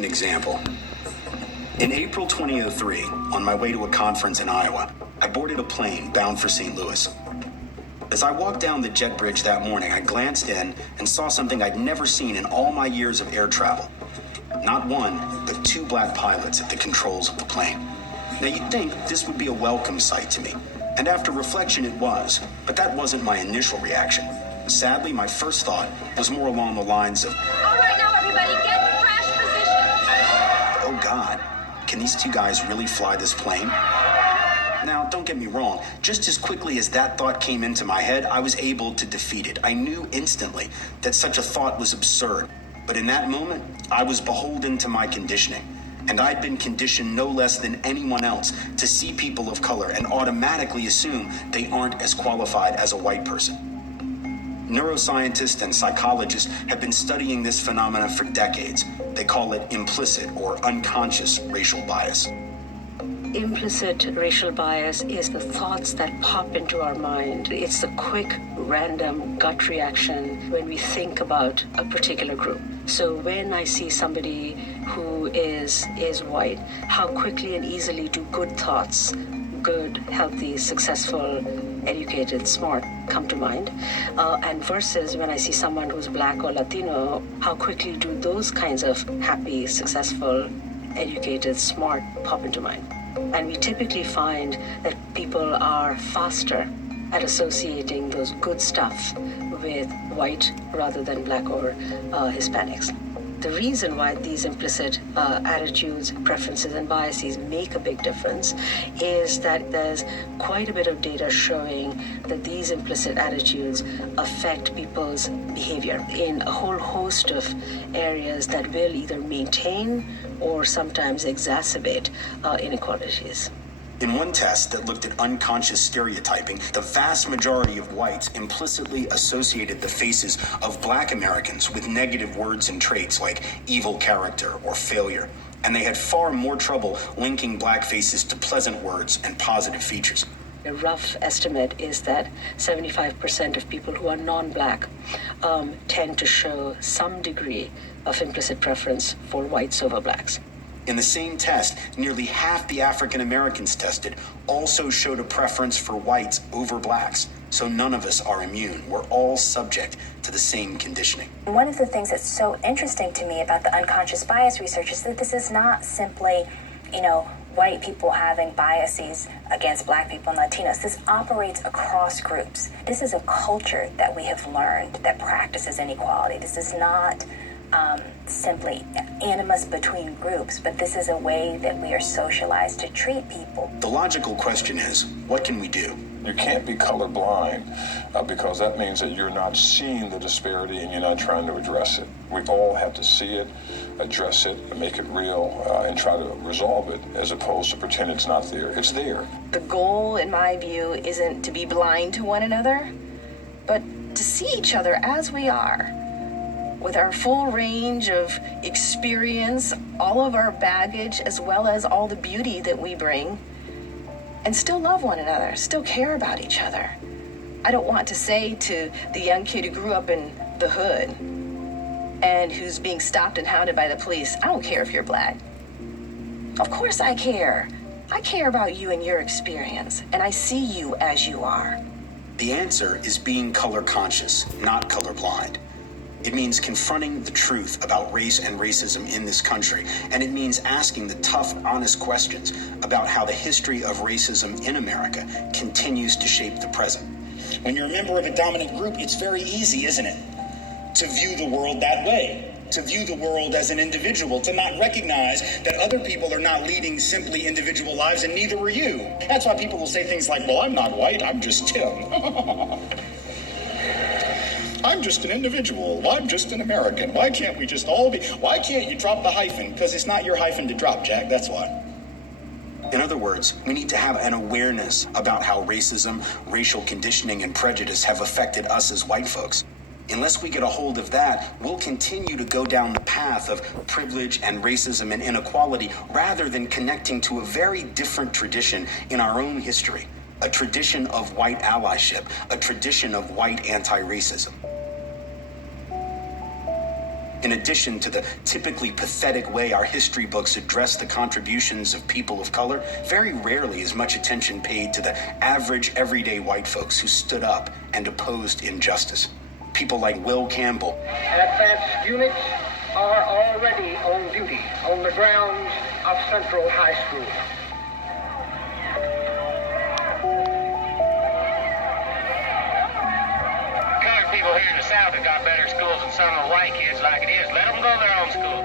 An example. In April 2003, on my way to a conference in Iowa, I boarded a plane bound for St. Louis. As I walked down the jet bridge that morning, I glanced in and saw something I'd never seen in all my years of air travel. Not one, but two black pilots at the controls of the plane. Now you'd think this would be a welcome sight to me, and after reflection it was, but that wasn't my initial reaction. Sadly, my first thought was more along the lines of, all right, now everybody, get in crash position. oh God, can these two guys really fly this plane? Now, don't get me wrong, just as quickly as that thought came into my head, I was able to defeat it. I knew instantly that such a thought was absurd, but in that moment, I was beholden to my conditioning. And I'd been conditioned no less than anyone else to see people of color and automatically assume they aren't as qualified as a white person. Neuroscientists and psychologists have been studying this phenomena for decades. They call it implicit or unconscious racial bias. Implicit racial bias is the thoughts that pop into our mind. It's the quick, random gut reaction when we think about a particular group. So when I see somebody who is white, how quickly and easily do good thoughts, good, healthy, successful, educated, smart come to mind, and versus when I see someone who's black or Latino, how quickly do those kinds of happy, successful, educated, smart pop into mind. And we typically find that people are faster at associating those good stuff with white rather than black or Hispanics. The reason why these implicit attitudes, preferences, and biases make a big difference is that there's quite a bit of data showing that these implicit attitudes affect people's behavior in a whole host of areas that will either maintain or sometimes exacerbate inequalities. In one test that looked at unconscious stereotyping, the vast majority of whites implicitly associated the faces of black Americans with negative words and traits like evil character or failure. And they had far more trouble linking black faces to pleasant words and positive features. A rough estimate is that 75% of people who are non-black tend to show some degree of implicit preference for whites over blacks. In the same test, nearly half the African Americans tested also showed a preference for whites over blacks. So none of us are immune. We're all subject to the same conditioning. One of the things that's so interesting to me about the unconscious bias research is that this is not simply, white people having biases against black people and Latinos. This operates across groups. This is a culture that we have learned that practices inequality. This is not simply animus between groups, but this is a way that we are socialized to treat people. The logical question is, what can we do? You can't be colorblind because that means that you're not seeing the disparity and you're not trying to address it. We all have to see it, address it, make it real, and try to resolve it as opposed to pretend it's not there. It's there. The goal, in my view, isn't to be blind to one another, but to see each other as we are, with our full range of experience, all of our baggage, as well as all the beauty that we bring, and still love one another, still care about each other. I don't want to say to the young kid who grew up in the hood and who's being stopped and hounded by the police, I don't care if you're black. Of course I care. I care about you and your experience, and I see you as you are. The answer is being color conscious, not colorblind. It means confronting the truth about race and racism in this country, and it means asking the tough, honest questions about how the history of racism in America continues to shape the present. When you're a member of a dominant group, it's very easy, isn't it, to view the world that way, to view the world as an individual, to not recognize that other people are not leading simply individual lives, and neither are you. That's why people will say things like, well, I'm not white, I'm just Tim. I'm just an individual. I'm just an American. Why can't we just all be? Why can't you drop the hyphen? Because it's not your hyphen to drop, Jack. That's why. In other words, we need to have an awareness about how racism, racial conditioning, and prejudice have affected us as white folks. Unless we get a hold of that, we'll continue to go down the path of privilege and racism and inequality rather than connecting to a very different tradition in our own history. A tradition of white allyship, a tradition of white anti-racism. In addition to the typically pathetic way our history books address the contributions of people of color, very rarely is much attention paid to the average, everyday white folks who stood up and opposed injustice. People like Will Campbell. Advanced units are already on duty on the grounds of Central High School. Colored people here in the South have got better schools than some of the white kids like it is. Let them go to their own school.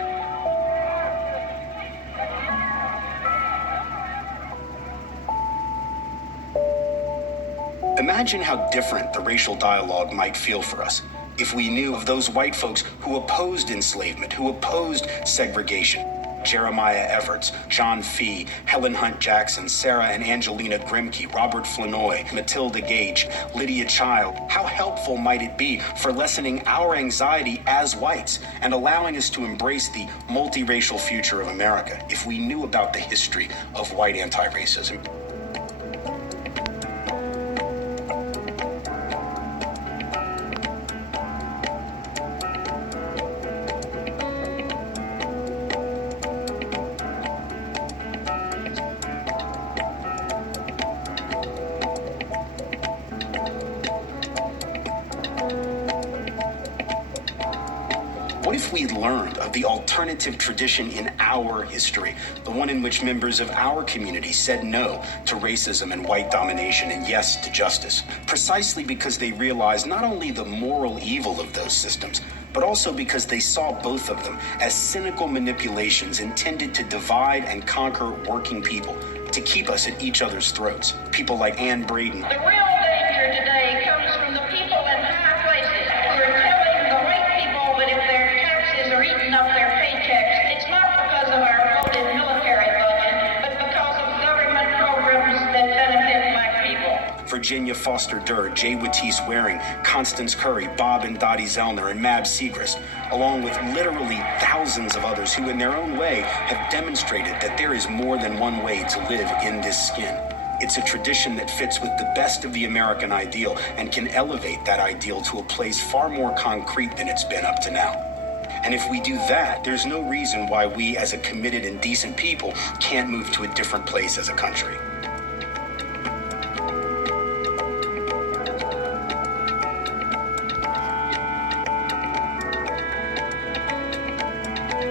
Imagine how different the racial dialogue might feel for us if we knew of those white folks who opposed enslavement, who opposed segregation. Jeremiah Everts, John Fee, Helen Hunt Jackson, Sarah and Angelina Grimke, Robert Flanoy, Matilda Gage, Lydia Child. How helpful might it be for lessening our anxiety as whites and allowing us to embrace the multiracial future of America if we knew about the history of white anti-racism? What if we learned of the alternative tradition in our history, the one in which members of our community said no to racism and white domination and yes to justice, precisely because they realized not only the moral evil of those systems, but also because they saw both of them as cynical manipulations intended to divide and conquer working people, to keep us at each other's throats. People like Ann Braden. The real danger today comes from the people in high places who are telling the white people that if their taxes are eating up their paychecks, it's not because of our bloated military budget, but because of government programs that benefit black people. Virginia Foster Durr, Jay Wattice Waring, Constance Curry, Bob and Dottie Zellner, and Mab Segrist, along with literally thousands of others who in their own way have demonstrated that there is more than one way to live in this skin. It's a tradition that fits with the best of the American ideal and can elevate that ideal to a place far more concrete than it's been up to now. And if we do that, there's no reason why we as a committed and decent people can't move to a different place as a country.